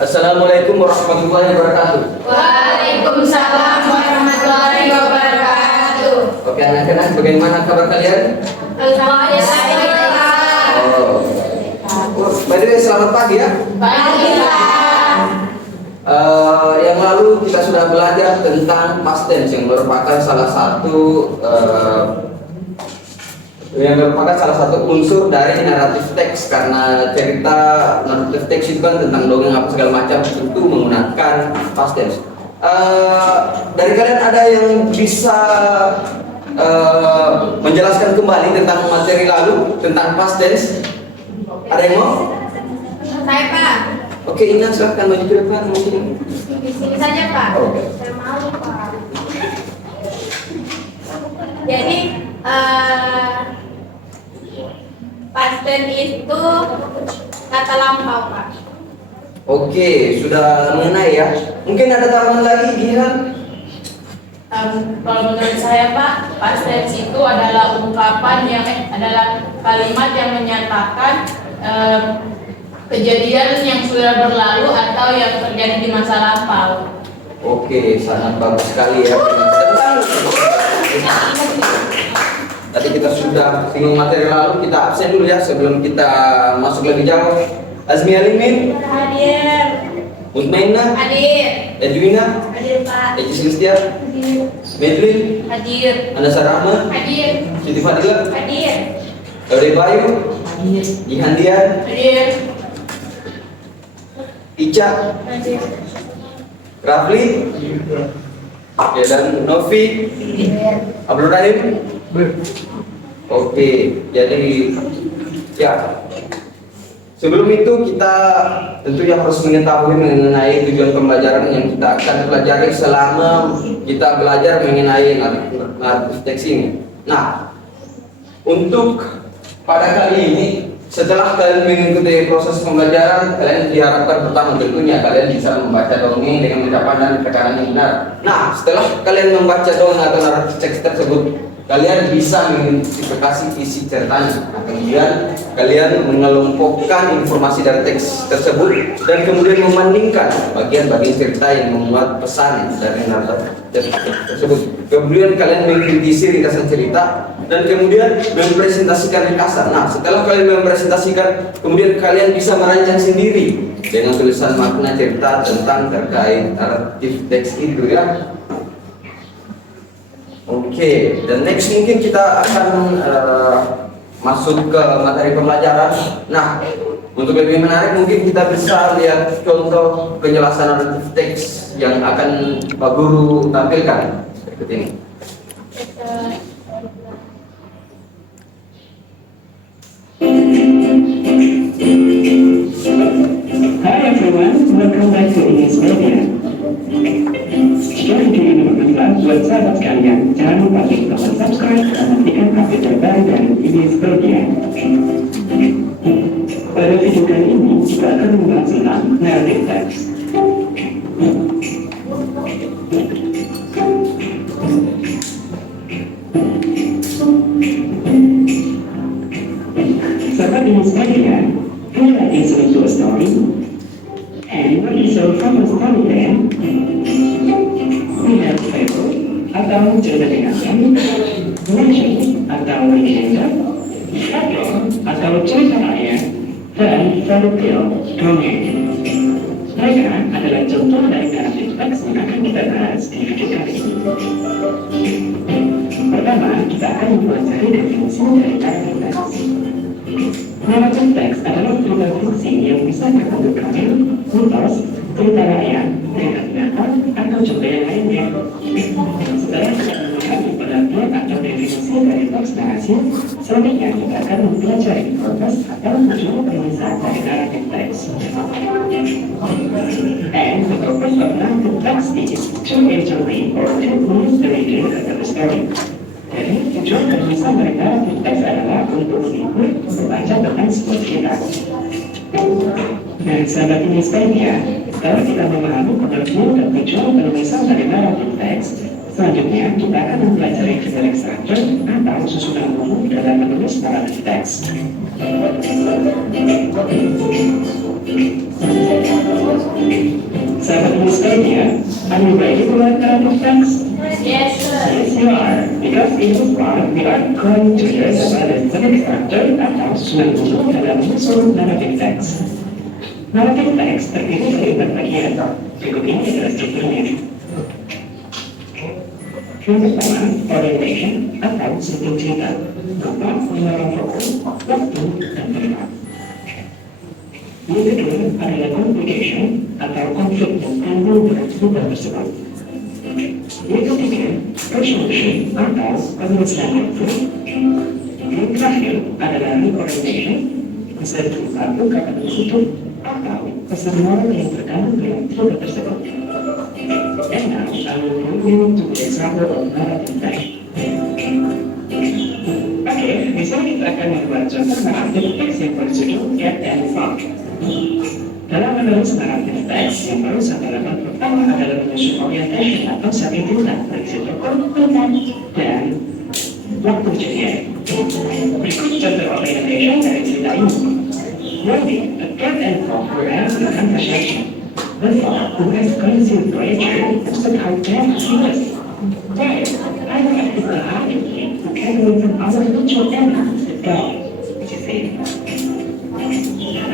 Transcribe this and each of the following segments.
Assalamualaikum warahmatullahi wabarakatuh. Waalaikumsalam warahmatullahi wabarakatuh. Oke anak-anak, bagaimana kabar kalian? Alhamdulillah. Oh, by the way, selamat pagi ya. Baiklah. Yang lalu kita sudah belajar tentang past tense yang merupakan salah satu unsur dari naratif teks, karena cerita naratif teks itu kan tentang dongeng apa segala macam, tentu menggunakan past tense. Dari kalian ada yang bisa menjelaskan kembali tentang materi lalu tentang past tense? Ada yang mau? Saya Pak. Oke, Ina silahkan maju ke depan mungkin. Di sini saja Pak. Oke. Saya malu Pak. Jadi past tense itu kata lampau Pak. Oke, sudah mengenai ya. Mungkin ada tambahan lagi, Gihan? Kalau menurut saya Pak, past tense itu adalah ungkapan yang adalah kalimat yang menyatakan kejadian yang sudah berlalu atau yang terjadi di masa lampau. Oke, sangat bagus sekali ya. Tadi kita sudah singgung materi lalu, kita absen dulu ya sebelum kita masuk lebih jauh. Azmi Alimin, Hadir. Mutmainah, Hadir. Edwina, Hadir Pak. Eci Celestia, Hadir. Medlin, Hadir. Anasa Rahma, Hadir. Siti Fadila, Hadir. Daudi Bayu, Jihan Dian, Hadir. Ica, Hadir. Rafli, ya, dan Novi, Abdul Rahim. Oke, jadi ya sebelum itu kita tentunya harus mengetahui mengenai tujuan pembelajaran yang kita akan pelajari selama kita belajar mengenai naratif teks ini. Nah, untuk pada kali ini setelah kalian mengikuti proses pembelajaran, kalian diharapkan pertama tentunya kalian bisa membaca dongeng dengan ucapan dan tekanan yang benar. Nah, setelah kalian membaca dongeng atau naratif teks tersebut, kalian bisa mengidentifikasi isi ceritanya. Nah, kemudian kalian mengelompokkan informasi dari teks tersebut dan kemudian membandingkan bagian-bagian cerita yang memuat pesan dari naratif tersebut. Kemudian kalian mengkritisi ringkasan cerita dan kemudian mempresentasikan ringkasan. Nah, setelah kalian mempresentasikan, kemudian kalian bisa merancang sendiri dengan tulisan makna cerita tentang terkait naratif teks itu ya. Oke, dan next mungkin kita akan masuk ke materi pembelajaran. Nah, untuk lebih menarik mungkin kita bisa lihat contoh penjelasan naratif teks yang akan Pak Guru tampilkan seperti ini. Hi everyone, welcome back to Inis Media. Jika video ini bermanfaat buat sahabat sekalian, jangan lupa klik tombol subscribe dan nantikan update terbaru dari Inis Media. Pada video kali ini, kita akan membahas tentang narrative text. Sahabat Inis Media, here I is into a story. And what is your favorite story then? We have fable atau cerita dengarkan, legend atau legenda, fable atau cerita rakyat, dan fairy tale dongeng. Mereka adalah contoh dari naratif teks yang akan kita bahas di video kali ini. Pertama, kita akan mempelajari definisi dari naratif teks. Naratif teks adalah cerita fiksi yang bisa berbentuk kamil, mitos, cerita rakyat, cerita binatang, atau cerita yang lainnya. Setelah kita melihat pengertian atau definisi dari teks narasi, selanjutnya kita akan mempelajari proses atau tujuan penulisan dari naratif teks. And the purpose of narrative text is to interpret or to move the reader into the story. Jadi, tujuan penulisan dari naratif teks adalah untuk mengikut membaca tentang sebuah cerita. Dan sahabat Inis Media, setelah kita memahami pengertian dan tujuan penulisan dari naratif teks, selanjutnya kita akan mempelajari generic structure atau susunan umum dalam menulis naratif teks. Sahabat Muskodia, are you ready to learn narrative text? Yes, sir. Yes, you are. Because in this part, we are going to learn about the seven structure atau struktur dalam menyusun narrative text. Narrative text terdiri dari berbagai berikut ini adalah strukturnya. Yang pertama, orientation atau struktur cerita, berupa pengenalan fokus, waktu, dan tempat. Yang kedua adalah complication atau konflik yang timbul dengan cerita tersebut. Yang ketiga, resolution atau penyelesaian konflik. Yang terakhir adalah reorientation, bisa berupa ungkapan tersebut atau kesemuanya yang terkandung dalam cerita tersebut. And now, I will move you to the example of narrative text. Oke, di sini kita akan membuat contoh narrative text yang berjudul Get and Fuck. Dalam menulis narrative text, yang perlu saya lakukan pertama adalah menyusun orientation atau setting cerita dari situ dan waktu kejadian. Berikut contoh orientation dari cerita ini. Randy, a cat and fox were having a conversation. The fox, who has concealed creature, asked how damn he was. Why, I have to hide him who came away from our mutual enemy, the dog, she said.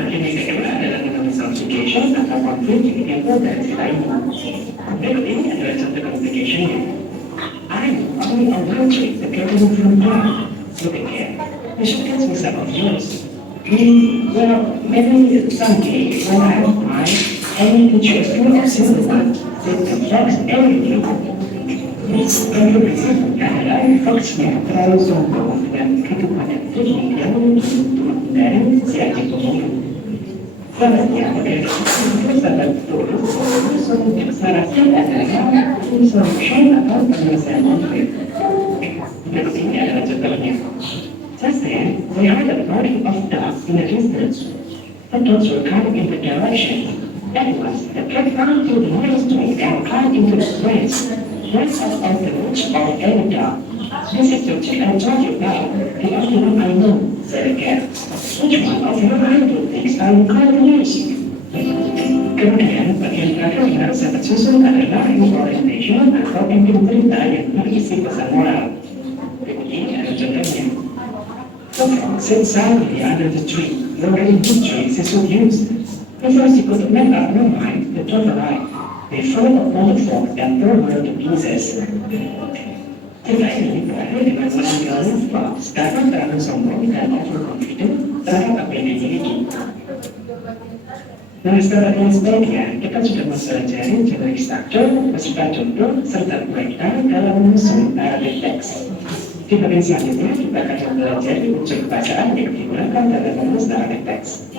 Yang kedua adalah menulis complication atau konflik yang timbul dari cerita ini. Berikut ini adalah contoh complication-nya. I'm only a virgin that came away from God, said the cat. You should consider some of yours. Well, maybe someday when I have mine, I need to choose two of silver ones that reflects everything. Konflik adalah foxnya terlalu sombong dan ketupanan tinggi yang untuk menghindari si anjing pembunuh. Selanjutnya, sahabat tulus, untuk sarasi adalah solution atau penyelesaian konflik. Berikut ini adalah contohnya. Just then, we heard a party of dogs in the distance. The dogs were coming in the direction. At once, the cat ran through the nearest tree and climbed into the branch. Once out of the woods or any dog. This is the chick I told you about, the only one I know, said the cat. Which one of your hiding things are you calling music? Kemudian, bagian terakhir yang harus saya susun adalah orientation atau ending cerita yang berisi pesan moral. Berikut ini adalah contohnya. The fox sat silently under the tree, loading wood trees as was used. The first he could make up no mind, the dog arrived. They fell upon the fox and tore her to pieces. Cerita ini berakhir dengan meninggalnya fox karena terlalu sombong dan overconfident terhadap apa yang dimiliki. Nah, setelah yang sebaiknya, kita sudah mempelajari generik structure, beserta contoh, serta breakdown dalam menyusun narrative text. Di bagian selanjutnya, kita akan mempelajari unsur kebacaan yang digunakan dalam menulis narrative text.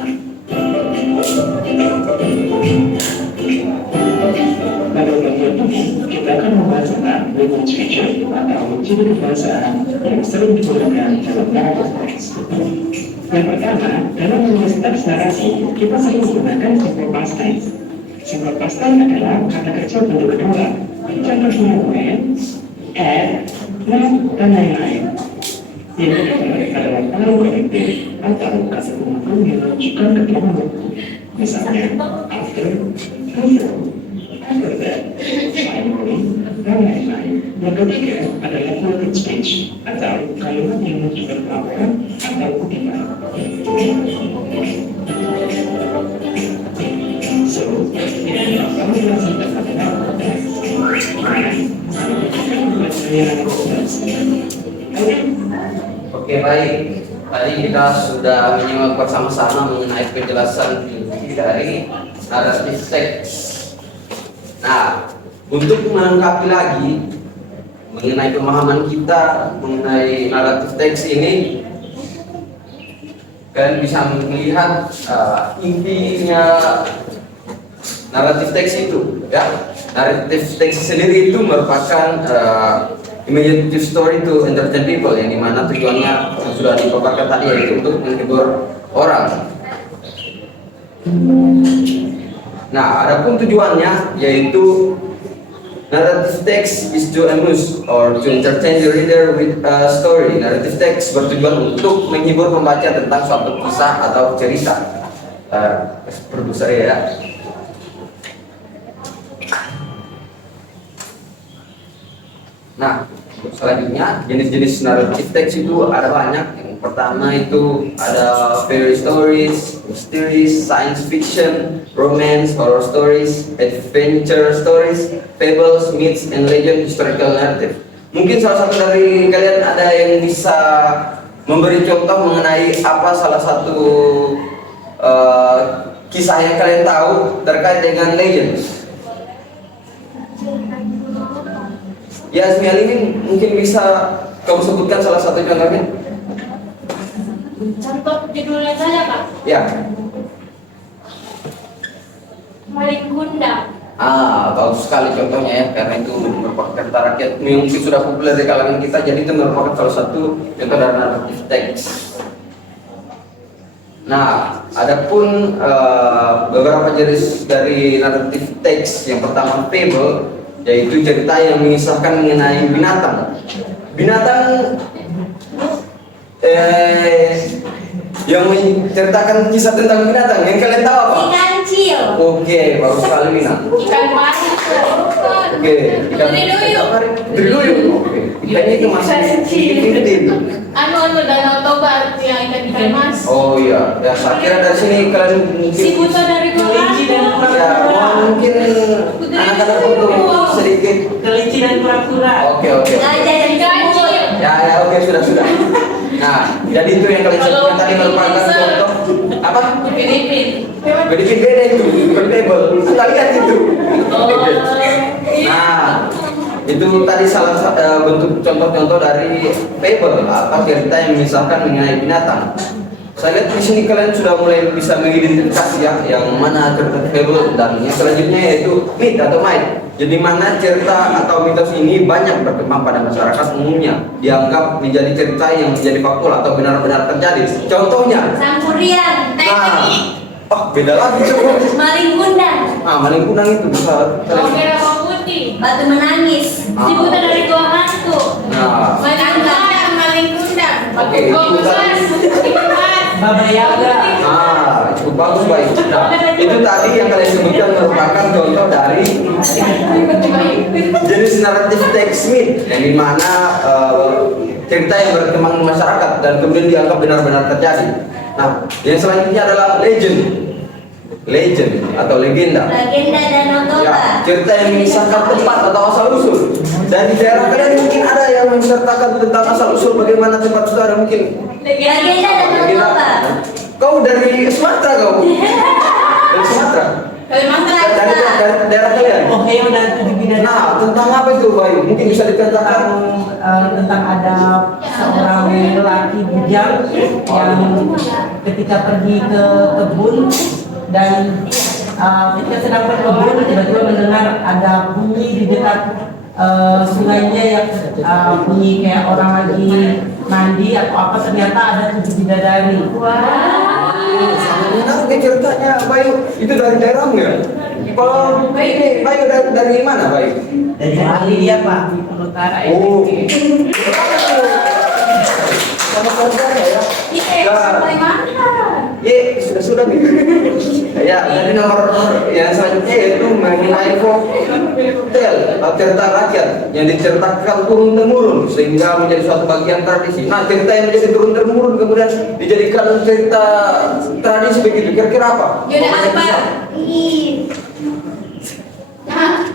Pada bagian ini, kita akan membahas tentang language feature atau ciri kebahasaan yang sering digunakan dalam narrative text. Yang pertama, dalam menulis teks narasi, kita sering menggunakan simple past tense. Simple past tense adalah kata kerja bentuk kedua. Contohnya when, at, now, dan lain-lain. Yang kedua adalah paru kolektif atau kata penghubung yang menunjukkan keterangan. Misalnya, after, before, after that, finally, dan lain-lain. Yang ketiga adalah quoted speech atau kalimat yang menunjukkan pelaporan atau kutipan. So, ini adalah formulasi tentang teks. Oke, baik. Tadi kita sudah menyimak bersama-sama mengenai penjelasan inti dari narrative text. Nah, untuk melengkapi lagi mengenai pemahaman kita mengenai narrative text ini, kalian bisa melihat intinya narrative text itu, ya. Narrative text sendiri itu merupakan imaginative story to entertain people, yang dimana tujuannya yang sudah dipaparkan tadi, yaitu untuk menghibur orang. Nah, adapun tujuannya yaitu narrative text is to amuse or to entertain the reader with a story. Narrative text bertujuan untuk menghibur pembaca tentang suatu kisah atau cerita. Produser ya. Nah, untuk selanjutnya jenis-jenis naratif teks itu ada banyak. Yang pertama itu ada fairy stories, mysteries, science fiction, romance, horror stories, adventure stories, fables, myths, and legend, historical narrative. Mungkin salah satu dari kalian ada yang bisa memberi contoh mengenai apa salah satu kisah yang kalian tahu terkait dengan legends. Ya, Asmiali ini mungkin bisa kamu sebutkan salah satu contohnya? Contoh judulnya saja, Pak. Ya. Maling Kundang. Bagus sekali contohnya ya, karena itu merupakan cerita rakyat yang mungkin sudah populer di kalangan kita, jadi itu merupakan salah satu contoh dari naratif teks. Nah, adapun beberapa jenis dari naratif teks, yang pertama fable, yaitu cerita yang mengisahkan mengenai binatang. Binatang yang menceritakan kisah tentang binatang. Yang kalian tahu apa? Ikan cil. Oke, bagus sekali Mina. Ikan pari. Oke, Putri Duyung. Putri Duyung. Oke, ikannya itu masih gede. Anu Danau Toba yang ikan mas. Oh iya, ya saya kira dari sini kalian mungkin Si buta dari Kelinci dan Golango. ya mungkin anak-anak untuk sedikit. Kelinci dan kura-kura. Oke. Gajah dan semut. Ya oke sudah. Nah, jadi itu yang kalian sebutkan tadi merupakan contoh apa? Filipin. Bikin beda itu, bukan label. Kita lihat itu. Nah, itu tadi salah satu bentuk contoh-contoh dari fable atau cerita yang mengisahkan mengenai binatang. Saya lihat di sini kalian sudah mulai bisa mengidentifikasi ya yang mana cerita fable dan yang selanjutnya yaitu myth atau myth. Jadi mana cerita atau mitos ini banyak berkembang pada masyarakat umumnya, dianggap menjadi cerita yang menjadi faktual atau benar-benar terjadi. Contohnya, Sampurian. beda lagi coba. Maling Kundang. Maling Kundang itu bisa. Bawang merah bawang putih. Batu menangis. Si buta dari gua hantu. Nah, Maling Kundang. Maling Kundang. oke, itu tadi. Baba Yaga. Cukup bagus baik. Nah, itu tadi yang kalian sebutkan merupakan contoh dari jenis naratif teks myth, yang dimana cerita yang berkembang di masyarakat dan kemudian dianggap benar-benar terjadi. Nah, yang selanjutnya adalah legend atau legenda. Legenda Danau Toba. Ya, cerita yang mengisahkan tempat atau asal usul. Dan di daerah kalian mungkin ada yang menceritakan tentang asal usul bagaimana tempat itu ada mungkin. Legenda Danau Toba. Kau dari Sumatera kau? Dari Sumatera? Kalimantan. Dari daerah kalian? Oh, Heo dan Tujuh Bidadari. Nah, tentang apa itu Bayu? Mungkin bisa dikatakan. Tentang ada seorang lelaki bujang yang ketika pergi ke kebun dan ketika sedang berkebun tiba-tiba mendengar ada bunyi di dekat sungainya yang bunyi kayak orang lagi mandi atau apa, ternyata ada 7 bidadari. Menarik nih ceritanya Bayu. Itu dari daerahmu ya? Kalau ini Bayu dari mana Bayu? Dari Bali dia Pak. Utara Oh. ini. Sama keluarganya ya? Iya, Kalimantan. Iya, sudah nih. Ya, jadi nomor yang selanjutnya yaitu mengenai folktale atau cerita rakyat yang diceritakan turun temurun sehingga menjadi suatu bagian tradisi. Nah, cerita yang menjadi turun temurun kemudian dijadikan cerita tradisi begitu. Kira-kira apa? Yaudah Pokoknya apa? bisa. Nah,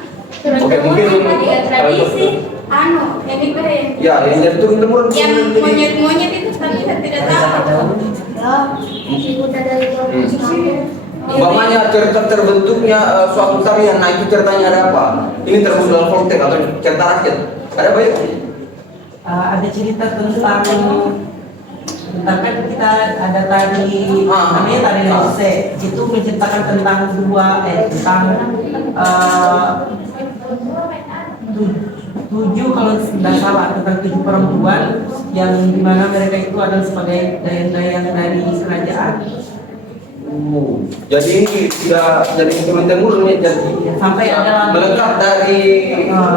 Oke, mungkin ya, tradisi. Yang diberi. Ya, yang jadi turun temurun. Yang monyet-monyet itu tapi saya tidak tahu. Si buta dari gua Umpamanya cerita terbentuknya suatu tarian, nah itu ceritanya ada apa? Ini termasuk dalam folktale atau cerita rakyat. Ada Bayu? Ada cerita tentang kan kita ada tari namanya tari Lose, itu menceritakan tentang tujuh kalau tidak salah, tentang 7 perempuan yang dimana mereka itu adalah sebagai dayang-dayang dari kerajaan. Jadi ini tidak jadi turun temurun ya, jadi Sampai ada melekat dari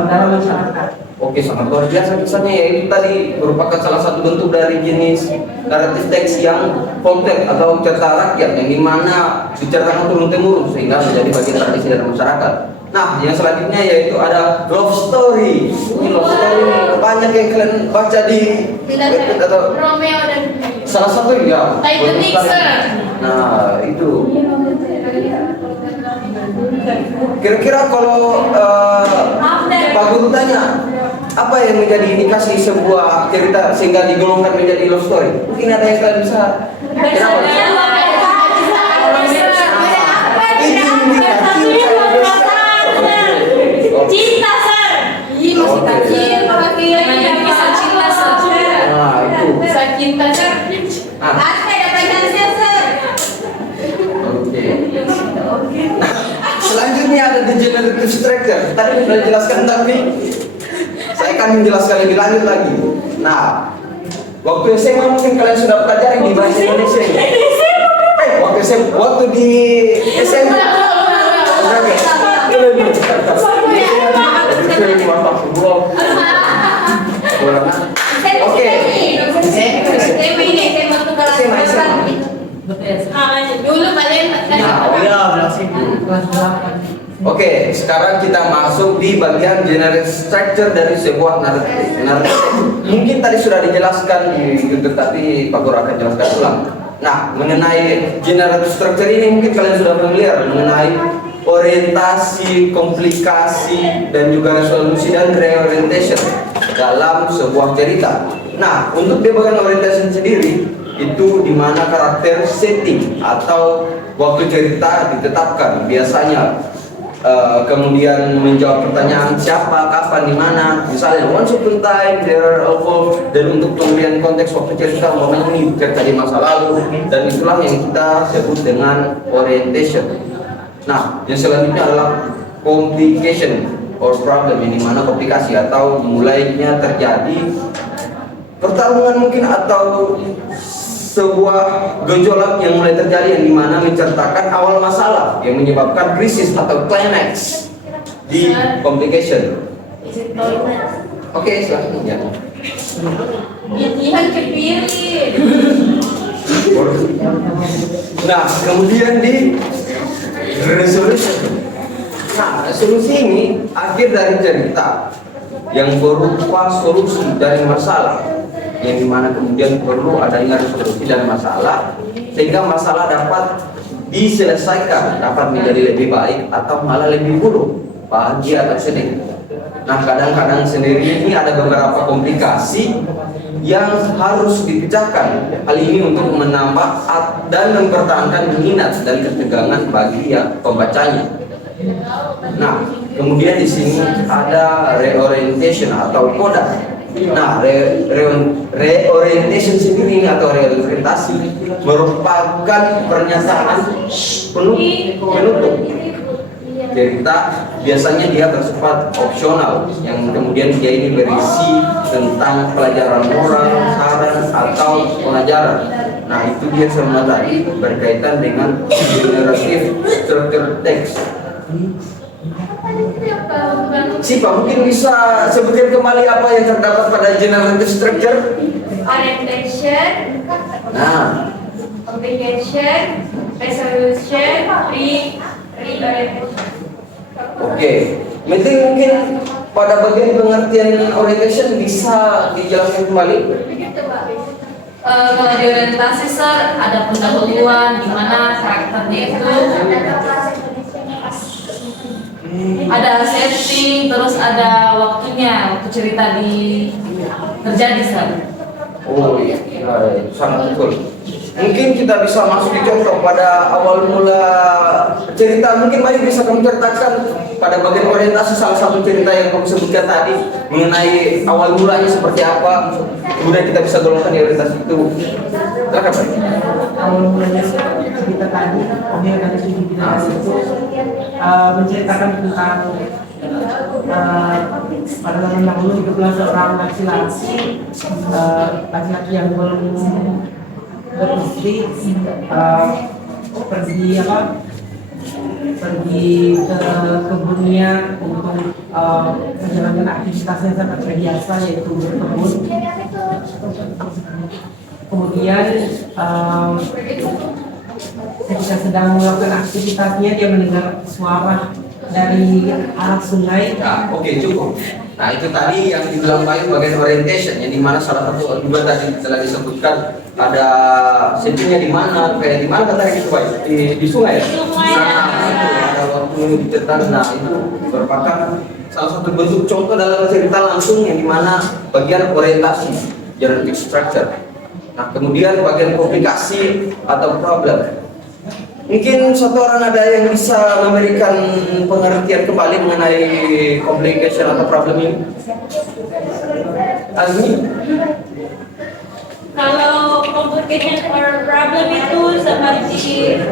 dalam masyarakat. Oke, sangat luar biasa kisahnya ya. Ini tadi merupakan salah satu bentuk dari jenis naratif teks yang folktale atau cerita rakyat yang dimana diceritakan turun temurun sehingga menjadi bagian tradisi dari masyarakat. Nah, yang selanjutnya yaitu ada love story. Ini love story ini banyak yang kalian baca di atau Romeo dan Juliet. salah satu ya. Titanic, sir. Nah, itu. Kira-kira kalau Pak Guru tanya apa yang menjadi indikasi sebuah cerita sehingga digolongkan menjadi love story? Mungkin ada yang kalian bisa. Kenapa? Cinta, Sir. Ih, masih kecil, Kisah cinta, sir. Nah, itu. Kisah cinta, sir. Nah, Ada pacarnya, Sir. oke. Nah, selanjutnya ada the generative structure. Tadi sudah dijelaskan tapi saya akan menjelaskan lebih lanjut lagi. Nah, waktu SMA mungkin kalian sudah pelajari di bahasa Indonesia ini. Waktu SMA, waktu di SMA. Oke. Dulu kalian Kelas 8. Oke, sekarang kita masuk di bagian generative structure dari sebuah naratif. Mungkin tadi sudah dijelaskan di YouTube, tapi Pak Guru akan jelaskan ulang. Nah, mengenai generative structure ini mungkin kalian sudah familiar mengenai orientasi, komplikasi, dan juga resolusi dan reorientation dalam sebuah cerita. Nah, untuk di bagian orientation sendiri itu dimana karakter setting atau waktu cerita ditetapkan biasanya. Kemudian menjawab pertanyaan siapa, kapan, di mana, misalnya once upon a time, there are all, dan untuk pemberian konteks waktu cerita umpamanya ini cerita di masa lalu, dan itulah yang kita sebut dengan orientation. Nah, yang selanjutnya adalah complication or problem, yang dimana komplikasi atau mulainya terjadi pertarungan mungkin atau sebuah gejolak yang mulai terjadi yang dimana menceritakan awal masalah yang menyebabkan krisis atau climax di complication. Oke, selanjutnya. Ihan kepilih. Nah, kemudian di resolution. Nah, resolusi ini akhir dari cerita yang berupa solusi dari masalah, yang dimana kemudian perlu adanya resolusi dari masalah sehingga masalah dapat diselesaikan, dapat menjadi lebih baik atau malah lebih buruk, bahagia atau sedih. Nah, kadang-kadang sendiri ini ada beberapa komplikasi yang harus dipecahkan. Hal ini untuk menambah dan mempertahankan minat dan ketegangan bagi yang pembacanya. Nah, kemudian di sini ada reorientation atau koda. Nah, reorientation sendiri ini atau reorientasi merupakan pernyataan penutup cerita. Biasanya dia bersifat opsional, yang kemudian dia ini berisi tentang pelajaran moral, saran atau pengajaran. Nah, itu dia semua tadi berkaitan dengan generative structure text. Siapa mungkin bisa sebutkan kembali apa yang terdapat pada generative structure? Orientation, Nah, complication, resolution, reorientation. oke. Mungkin pada bagian pengertian orientation bisa dijelaskan kembali. Kalau di orientasi, sir, ada pendahuluan di mana karakternya itu ada setting, terus ada waktunya, waktu cerita terjadi, sir. Oh iya, sangat betul. Mungkin kita bisa masuk di contoh pada awal mula cerita. Mungkin Bayu bisa kamu ceritakan pada bagian orientasi salah satu cerita yang kamu sebutkan tadi mengenai awal mulanya seperti apa. Kemudian kita bisa golongkan di orientasi itu. Silakan Bayu. Awal mulanya cerita tadi, yang dari segi generasi itu menceritakan tentang pada zaman dahulu 13 orang laki-laki yang belum beristri pergi pergi ke kebunnya untuk menjalankan aktivitasnya seperti biasa, yaitu berkebun. Kemudian ketika sedang melakukan aktivitasnya, dia mendengar suara dari arah sungai. Nah, oke, cukup. Nah, itu tadi yang dibilang baik bagian orientation, yang dimana salah satu juga tadi telah disebutkan ada settingnya di mana, kayak di mana kata itu baik di sungai. Sungai. Nah, itu ada waktu diceritakan. Nah, itu merupakan salah satu bentuk contoh dalam cerita langsung yang dimana bagian orientasi, genetic structure. Nah, kemudian bagian komplikasi atau problem. Mungkin satu orang ada yang bisa memberikan pengertian kembali mengenai complication atau problem ini? Azmi? Kalau complication or problem itu seperti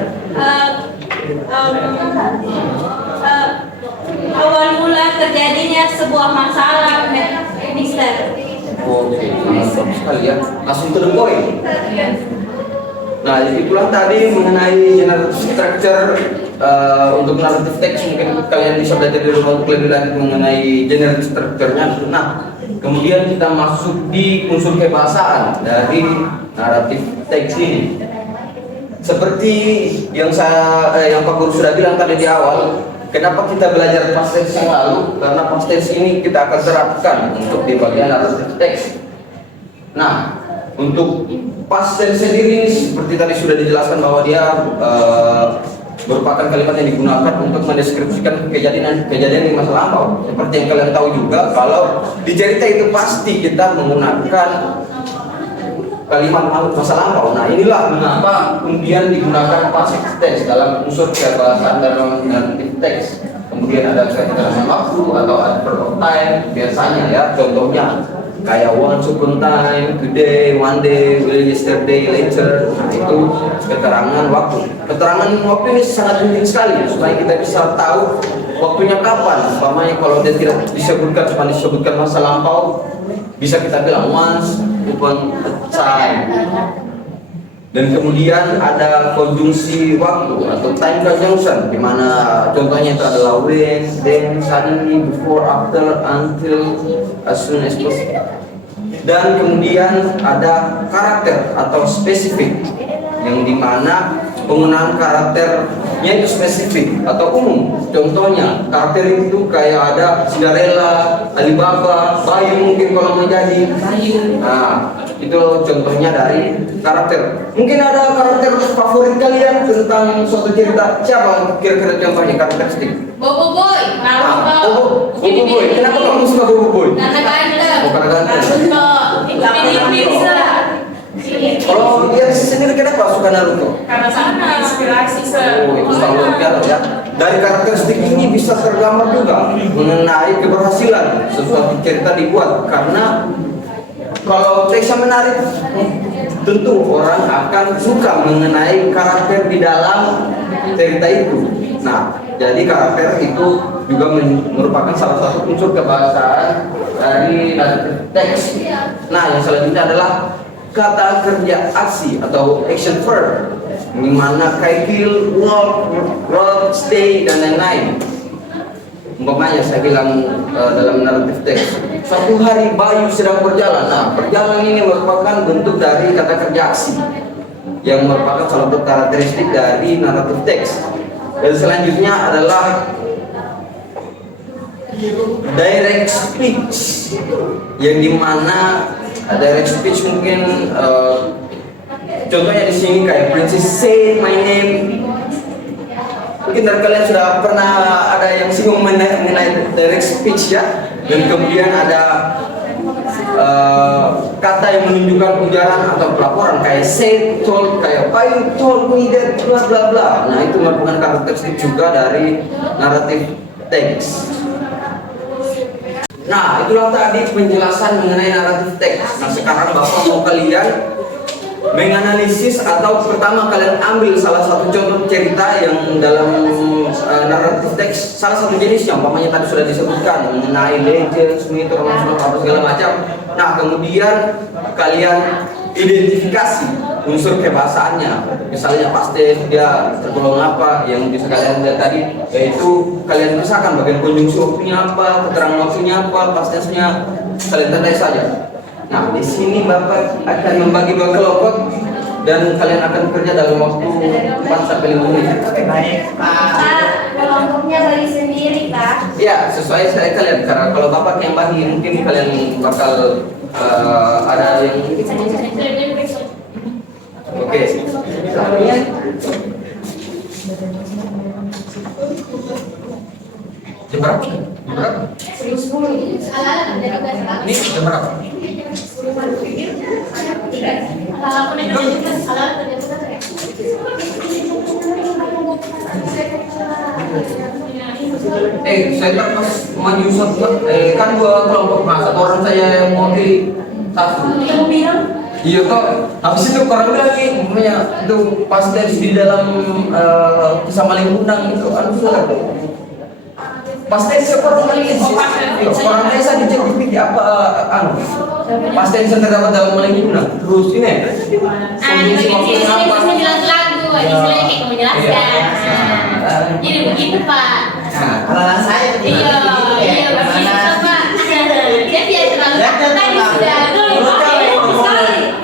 awal mula terjadinya sebuah masalah, Mister. Oke, mantap sekali ya. Langsung to the point. Nah, jadi pulang tadi mengenai generative structure untuk narrative text, mungkin kalian bisa belajar di rumah untuk lebih lanjut mengenai generative structure-nya. Nah, kemudian kita masuk di unsur kebahasaan dari narrative text ini. Seperti yang Pak Guru sudah bilang tadi di awal, kenapa kita belajar past tense yang lalu? Karena past tense ini kita akan terapkan untuk di bagian narrative text. Nah, untuk past tense sendiri seperti tadi sudah dijelaskan bahwa dia merupakan kalimat yang digunakan untuk mendeskripsikan kejadian di masa lampau. Seperti yang kalian tahu juga, kalau di cerita itu pasti kita menggunakan kalimat masa lampau. Nah, inilah mengapa kemudian digunakan past tense dalam unsur kebahasaan dalam narrative text. Kemudian ada kaitan waktu atau adverb of time biasanya ya, contohnya kayak once upon time, today, one day, yesterday, later. Nah, itu keterangan waktu. Keterangan waktu ini sangat penting sekali supaya kita bisa tahu waktunya kapan. Umpamanya kalau dia tidak disebutkan, cuma disebutkan masa lampau, bisa kita bilang once upon a time. Dan kemudian ada konjungsi waktu atau time conjunction, di mana contohnya itu adalah when, then, suddenly, before, after, until, as soon as possible. Dan kemudian ada karakter atau spesifik, yang di mana penggunaan karakternya itu spesifik atau umum. Contohnya karakter itu kayak ada Cinderella, Alibaba, Bayu mungkin kalau menjadi. Nah, itu contohnya dari karakter. Mungkin ada karakter favorit kalian tentang suatu cerita. Siapa kira-kira contohnya karakteristik? Bobo Boy, Bobo Naruto. Boy. Kenapa kamu suka Bobo Boy? Karena ganteng. Oh, karena ganteng. Naruto. Ini pizza. Kalau dia sendiri kenapa suka Naruto? Karena sangat inspirasi Oh, itu sangat luar biasa ya. Dari karakteristik ini bisa tergambar juga mengenai keberhasilan sesuatu cerita dibuat, karena kalau teksnya menarik, tentu orang akan suka mengenai karakter di dalam cerita itu. Nah, jadi karakter itu juga merupakan salah satu unsur kebahasaan dari narrative text. Nah, yang selanjutnya adalah kata kerja aksi atau action verb, di mana kayak kill, walk, run, stay, dan lain-lain. Umpamanya saya bilang dalam narrative text, suatu hari Bayu sedang berjalan. Nah, berjalan ini merupakan bentuk dari kata kerja aksi yang merupakan salah satu karakteristik dari narrative text. Dan selanjutnya adalah direct speech, yang dimana direct speech mungkin contohnya di sini kayak Princess say my name. Mungkin dari kalian sudah pernah ada yang singgung mengenai direct speech ya. Dan kemudian ada kata yang menunjukkan ujaran atau pelaporan kayak say, told, kayak you told me that, bla bla bla. Nah, itu merupakan karakteristik juga dari narrative text. Nah, itulah tadi penjelasan mengenai narrative text. Nah, sekarang Bapak mau kalian menganalisis atau pertama kalian ambil salah satu contoh cerita yang dalam narrative text, salah satu jenis yang umpamanya tadi sudah disebutkan mengenai legends, myth, romance, apa segala macam. Nah, kemudian kalian identifikasi unsur kebahasaannya. Misalnya past tense dia tergolong apa, yang bisa kalian lihat tadi, yaitu kalian pisahkan bagian konjungsi waktunya apa, keterangan waktunya apa, past tense-nya kalian tandai saja. Nah, di sini Bapak akan membagi dua kelompok dan kalian akan kerja dalam waktu 4 sampai 5 menit. Baik, Pak. Kelompoknya bagi sendiri, Kak. Ya, sesuai saya kalian, karena kalau Bapak yang bagi mungkin kalian bakal ada yang oke. Jam berapa? Jam berapa? 10. Salah ada juga salah. Ini jam berapa? Saya tak pas maju satu, kan dua kelompok, nah satu orang saya yang mewakili satu. Iya toh, habis itu orang bilang nih, umpamanya itu pas di dalam kisah maling undang itu, sudah tuh. Pasti seorang maling itu, orang desa dicek di apa, pasti yang terdapat dalam maling undang. Terus ini, Di sini bisa menjelaskan lagu, istilahnya kayak menjelaskan. Jadi begitu, Pak. nah, Kalau saya itu Iya, iya, begitu, Pak. Dia tidak terlalu tadi sudah.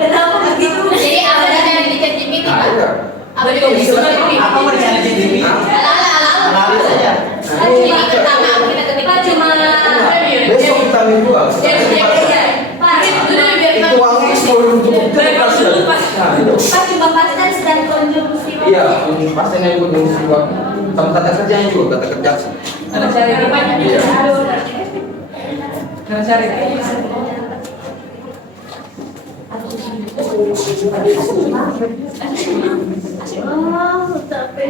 Kenapa begitu? Jadi apa yang dicek di sini, Pak? iya. Apa juga bisa apa mereka di TV? Lalu saja. Jadi pertama kita ketika cuma Besok kita jual. Itu uangnya sebelum cukup terus ya. Nah, itu. Pak cuma pasten dan konjungsi. Iya, pasti yang konjungsi waktu. Sama kata kerjanya juga, kata kerja. Ada cari rupanya. Karena cari. Oh, tapi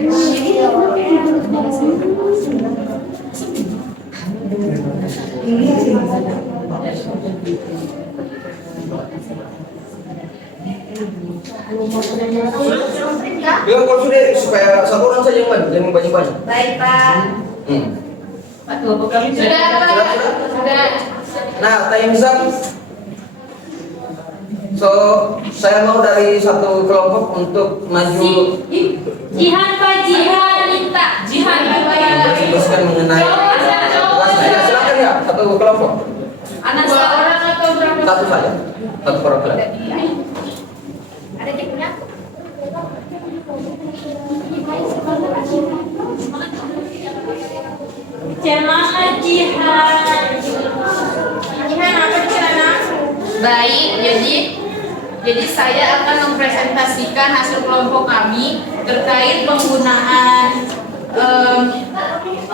Bilang kalau sudah supaya satu orang saja yang maju, jangan banyak-banyak. baik, Pak. Pak kelompok kami Sudah, Pak. Sudah. Nah, time up. So, saya mau dari satu kelompok untuk maju Jihan, Pak. Jihan minta. Jihan menjelaskan mengenai tugas. Ya, silakan ya, satu kelompok. anak dua orang atau berapa? Satu saja, satu perwakilan. Ada tipnya? Jemaah jihad. Jihan apa di sana? Baik, jadi saya akan mempresentasikan hasil kelompok kami terkait penggunaan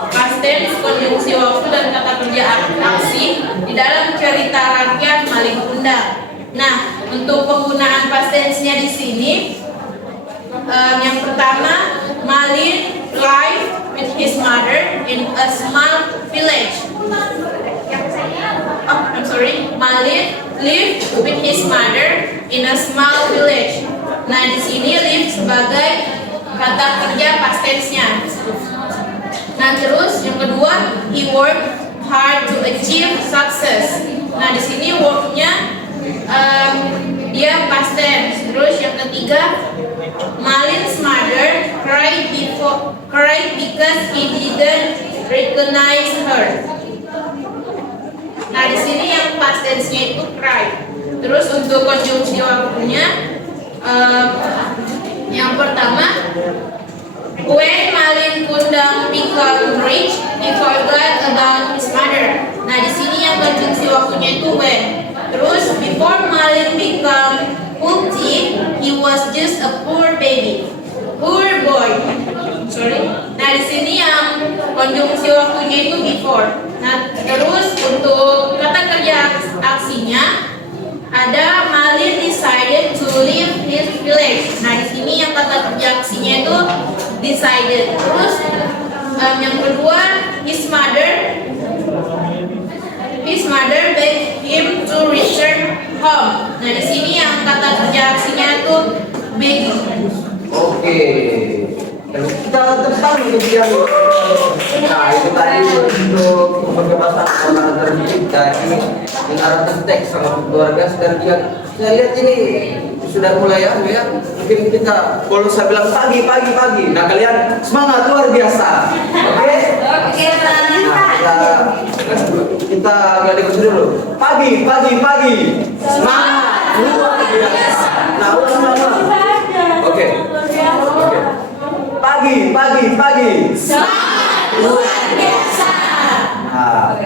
past tense, konjungsi waktu dan kata kerja aksi di dalam cerita rakyat Maling Kundang. Nah, untuk penggunaan past tense-nya di sini, yang pertama, Malin lived with his mother in a small village. Oh, I'm sorry. Malin lived with his mother in a small village. Nah, di sini live sebagai kata kerja past tense-nya. Nah, terus yang kedua, he worked hard to achieve success. Nah, di sini work-nya dia past tense. Terus yang ketiga, Malin's mother cried because he didn't recognize her. Nah, di sini yang past tense-nya itu cry. Terus untuk konjungsi waktunya, yang pertama, when Malin Kundang become rich, he forgot about his mother. Nah, di sini yang konjungsi waktunya itu when. Terus before Malin become multi, he was just a poor baby, poor boy. Sorry. Nah, di sini yang konjungsi waktunya itu before. Nah, terus untuk kata kerja aksinya ada Malin decided to leave his village. Nah, di sini yang kata kerja aksinya itu decided. Terus yang kedua, his mother begged him to return home. Nah, di sini yang kata kerja aksinya itu begging. Oke. Kita tentang kemudian nah itu tadi untuk pembebasan orang terdidik dari mengarahkan teks sama keluarga. Dan dia saya lihat ini sudah mulai ya, Bu ya. Mungkin kita kalau saya bilang pagi. Nah kalian semangat luar biasa. Oke? Oke, Nah, kita gak dulu. Pagi. Semangat luar biasa. Nah, ulang. Oke. Pagi. semangat luar biasa. Nah,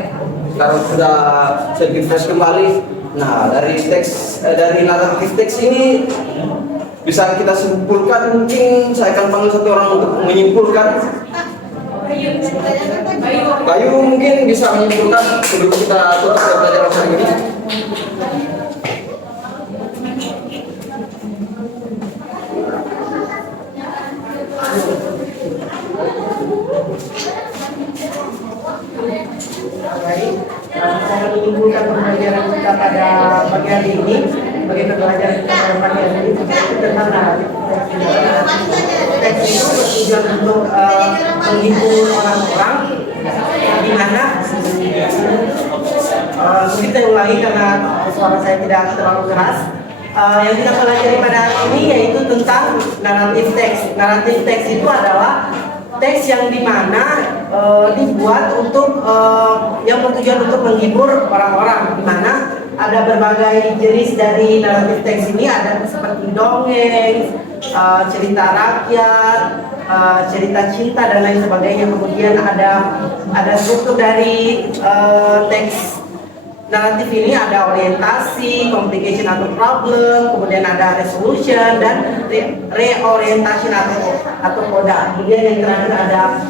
sekarang sudah sedikit fresh kembali. Nah, dari naratif teks ini bisa kita simpulkan. Mungkin saya akan panggil satu orang untuk menyimpulkan. Bayu mungkin bisa menyimpulkan sebelum kita tutup pelajaran hari ini. Baik, saya menyimpulkan pembelajaran kita pada pagi hari ini. Bagi pembelajaran kita pada pagi hari ini tentang naratif teks itu bertujuan untuk menghibur orang-orang, di mana kita ulangi karena suara saya tidak terlalu keras. Yang kita pelajari pada hari ini yaitu tentang naratif teks. Naratif teks itu adalah teks yang dimana dibuat untuk yang bertujuan untuk menghibur orang-orang, dimana ada berbagai jenis dari naratif teks ini, ada seperti dongeng, cerita rakyat, cerita cinta dan lain sebagainya. Kemudian ada struktur dari teks naratif ini, ada orientasi, complication atau problem, kemudian ada resolution dan reorientation atau koda. Kemudian yang terakhir ada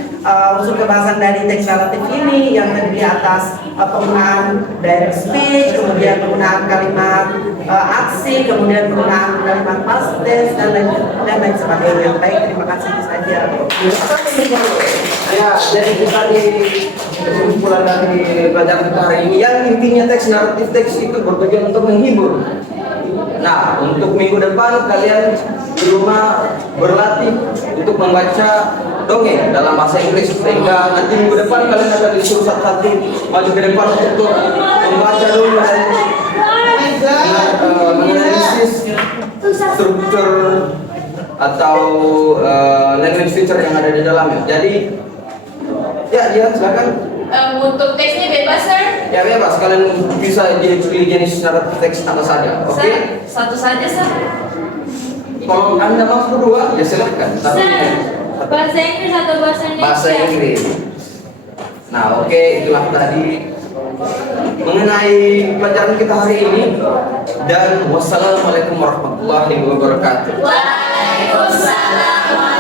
unsur kebahasan dari teks naratif ini yang terdiri atas penggunaan direct speech, kemudian penggunaan kalimat aksi, kemudian penggunaan kalimat past tense dan lain sebagainya. Baik, terima kasih itu saja. Ya, jadi kita di kesimpulan dari pelajaran kita hari ini, yang intinya teks naratif teks itu bertujuan untuk menghibur. Nah, untuk minggu depan kalian di rumah berlatih untuk membaca dongeng dalam bahasa Inggris, sehingga nanti minggu depan kalian akan disuruh satu-satu maju ke depan untuk membaca dulu dan menganalisis struktur atau language feature yang ada di dalamnya. Jadi ya silakan. Untuk teksnya bebas, sir? Ya bebas, kalian bisa pilih jenis naratif teks apa saja. Oke? Sir, satu saja, sir. Kalau Anda mau berdua, ya silakan. Sir, bahasa Inggris atau bahasa Indonesia? Bahasa Inggris. Nah, oke, itulah tadi mengenai pelajaran kita hari ini. Dan wassalamualaikum warahmatullahi wabarakatuh. Waalaikumsalam.